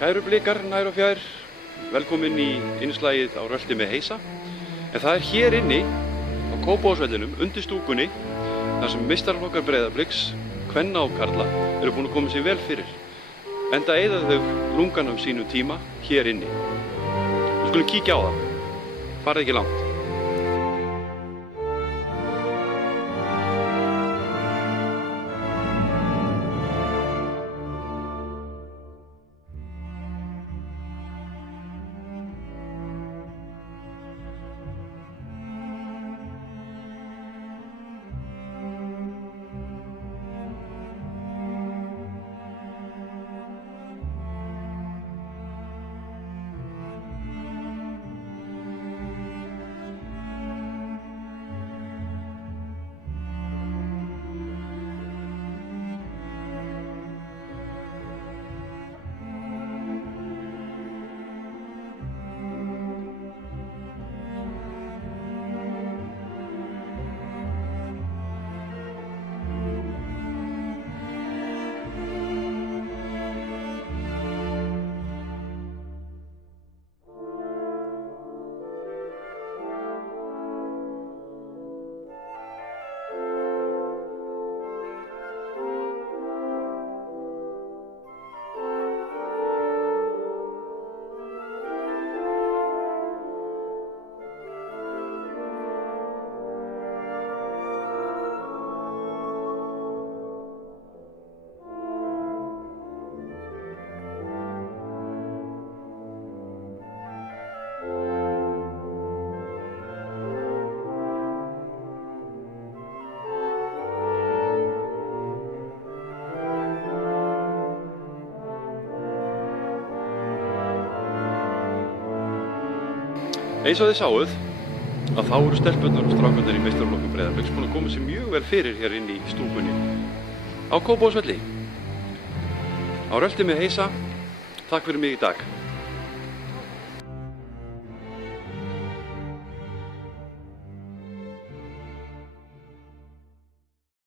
Kæru blikar nær og fjær, velkomin í innslagið á Rölti með Heisa. En það hér inni á Kópavogsvellinum, undir stúkunni, þar sem meistaraflokkar Breiðabliks, kvenna og karla, eru búin að koma sér vel fyrir. Enda eyða þau lunganum sínum tíma hér inni. Við skulum kíkja á það. Farið ekki langt. Eins og þið sáuð að þá eru stelpurnar og strákarnir í meistaraflokkum Breiðabliks búin að koma sér mjög vel fyrir hér inn í stúkunni á Kópavogsvelli. Á Rölti með Heisa, takk fyrir mig í dag.